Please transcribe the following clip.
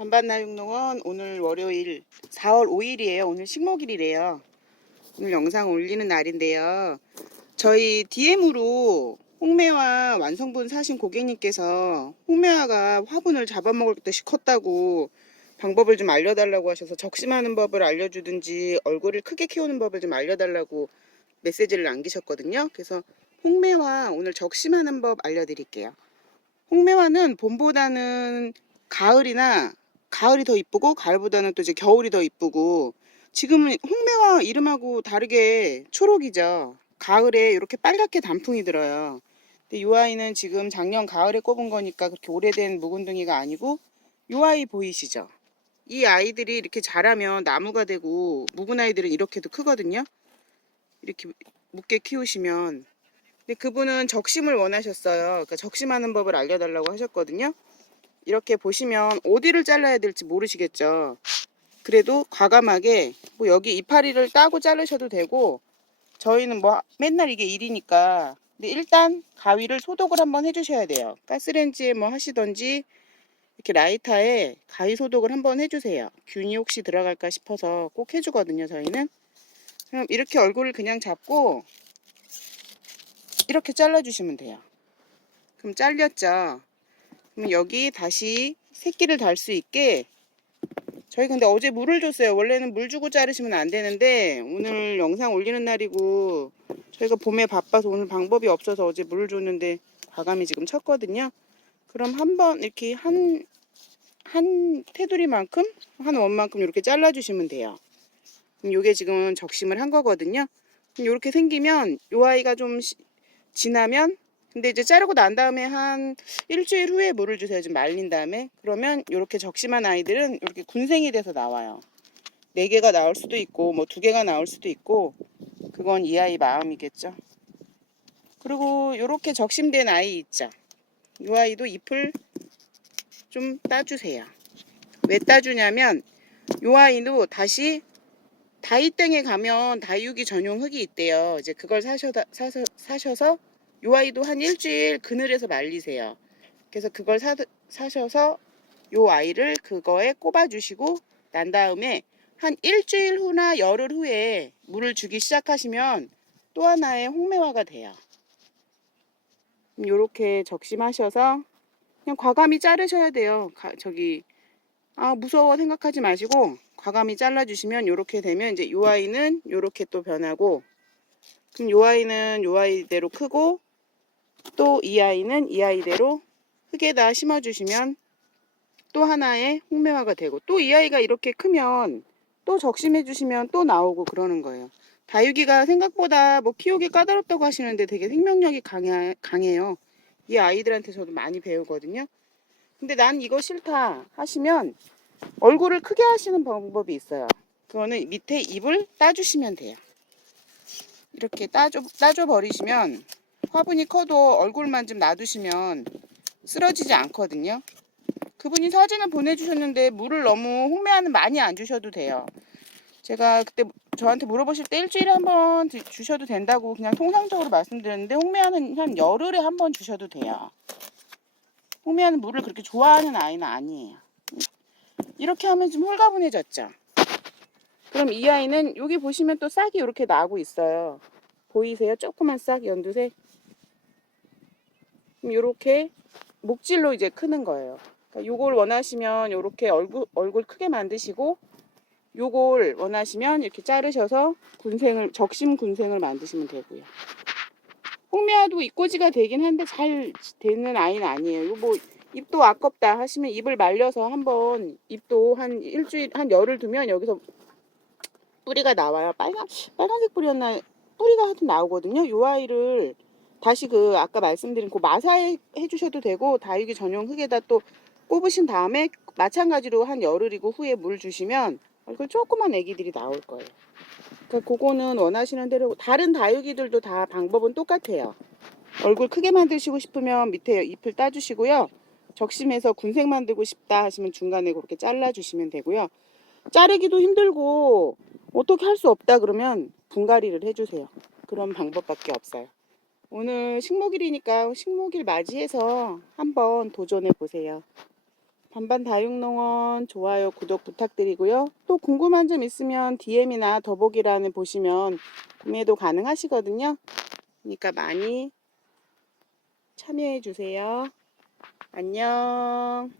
반반나육농원 오늘 월요일 4월 5일이에요. 오늘 식목일이래요. 오늘 영상 올리는 날인데요. 저희 DM으로 홍매화 완성분 사신 고객님께서 홍매화가 화분을 잡아먹을 듯이 컸다고 방법을 좀 알려달라고 하셔서 적심하는 법을 알려주든지 얼굴을 크게 키우는 법을 좀 알려달라고 메시지를 남기셨거든요. 그래서 홍매화 오늘 적심하는 법 알려드릴게요. 홍매화는 봄보다는 가을이나 가을이 더 이쁘고 가을보다는 또 이제 겨울이 더 이쁘고 지금은 홍매화 이름하고 다르게 초록이죠. 가을에 이렇게 빨갛게 단풍이 들어요. 근데 이 아이는 지금 작년 가을에 꼽은 거니까 그렇게 오래된 묵은둥이가 아니고 이 아이 보이시죠? 이 아이들이 이렇게 자라면 나무가 되고 묵은 아이들은 이렇게도 크거든요. 이렇게 묵게 키우시면 근데 그분은 적심을 원하셨어요. 그러니까 적심하는 법을 알려달라고 하셨거든요. 이렇게 보시면 어디를 잘라야 될지 모르시겠죠. 그래도 과감하게 뭐 여기 이파리를 따고 자르셔도 되고 저희는 뭐 맨날 이게 일이니까 근데 일단 가위를 소독을 한번 해주셔야 돼요. 가스렌지에 뭐 하시던지 이렇게 라이터에 가위 소독을 한번 해주세요. 균이 혹시 들어갈까 싶어서 꼭 해주거든요. 저희는 그럼 이렇게 얼굴을 그냥 잡고 이렇게 잘라주시면 돼요. 그럼 잘렸죠. 그럼 여기 다시 새끼를 달 수 있게 저희 근데 어제 물을 줬어요. 원래는 물 주고 자르시면 안 되는데 오늘 영상 올리는 날이고 저희가 봄에 바빠서 오늘 방법이 없어서 어제 물을 줬는데 과감히 지금 쳤거든요. 그럼 한번 이렇게 한, 한 테두리만큼, 한 원만큼 이렇게 잘라주시면 돼요. 요게 지금 적심을 한 거거든요. 이렇게 생기면 요 아이가 좀 시- 지나면 근데 이제 자르고 난 다음에 한 일주일 후에 물을 주세요. 좀 말린 다음에. 그러면 이렇게 적심한 아이들은 이렇게 군생이 돼서 나와요. 네 개가 나올 수도 있고 뭐 두 개가 나올 수도 있고 그건 이 아이 마음이겠죠. 그리고 이렇게 적심된 아이 있죠. 이 아이도 잎을 좀 따주세요. 왜 따주냐면 이 아이도 다시 다이땡에 가면 다육이 전용 흙이 있대요. 이제 그걸 사셔다, 사서, 사셔서 요 아이도 한 일주일 그늘에서 말리세요. 그래서 그걸 사, 사셔서 요 아이를 그거에 꼽아주시고 난 다음에 한 일주일 후나 열흘 후에 물을 주기 시작하시면 또 하나의 홍매화가 돼요. 이렇게 적심하셔서 그냥 과감히 자르셔야 돼요. 가- 저기 아 무서워 생각하지 마시고 과감히 잘라주시면 이렇게 되면 이제 요 아이는 이렇게 또 변하고 그럼 요 아이는 요 아이대로 크고 또 이 아이는 이 아이대로 흙에다 심어주시면 또 하나의 홍매화가 되고 또 이 아이가 이렇게 크면 또 적심해 주시면 또 나오고 그러는 거예요. 다육이가 생각보다 뭐 키우기 까다롭다고 하시는데 되게 생명력이 강해, 강해요. 이 아이들한테 저도 많이 배우거든요. 근데 난 이거 싫다 하시면 얼굴을 크게 하시는 방법이 있어요. 그거는 밑에 잎을 따주시면 돼요. 이렇게 따줘, 따줘 버리시면 화분이 커도 얼굴만 좀 놔두시면 쓰러지지 않거든요. 그분이 사진을 보내주셨는데 물을 너무 홍매화는 많이 안 주셔도 돼요. 제가 그때 저한테 물어보실 때 일주일에 한 번 주셔도 된다고 그냥 통상적으로 말씀드렸는데 홍매화는 한 열흘에 한 번 주셔도 돼요. 홍매화는 물을 그렇게 좋아하는 아이는 아니에요. 이렇게 하면 좀 홀가분해졌죠. 그럼 이 아이는 여기 보시면 또 싹이 이렇게 나고 있어요. 보이세요? 조그만 싹 연두색. 이렇게 목질로 이제 크는 거예요. 그러니까 요걸 원하시면 이렇게 얼굴 얼굴 크게 만드시고 요걸 원하시면 이렇게 자르셔서 군생을 적심 군생을 만드시면 되고요. 홍매화도 입꼬지가 되긴 한데 잘 되는 아이는 아니에요. 뭐 잎도 아깝다 하시면 잎을 말려서 한번 잎도 한 일주일 한 열흘 두면 여기서 뿌리가 나와요. 빨간 빨간색 뿌리였나 뿌리가 하여튼 나오거든요. 요 아이를 다시 그 아까 말씀드린 그 마사에 해주셔도 되고 다육이 전용 흙에다 또 꼽으신 다음에 마찬가지로 한 열흘이고 후에 물 주시면 얼굴 조그만 애기들이 나올 거예요. 그러니까 그거는 원하시는 대로 다른 다육이들도 다 방법은 똑같아요. 얼굴 크게 만드시고 싶으면 밑에 잎을 따주시고요. 적심해서 군색 만들고 싶다 하시면 중간에 그렇게 잘라주시면 되고요. 자르기도 힘들고 어떻게 할 수 없다 그러면 분갈이를 해주세요. 그런 방법밖에 없어요. 오늘 식목일이니까 식목일 맞이해서 한번 도전해 보세요. 반반 다육농원 좋아요, 구독 부탁드리고요. 또 궁금한 점 있으면 DM이나 더보기란을 보시면 구매도 가능하시거든요. 그러니까 많이 참여해 주세요. 안녕.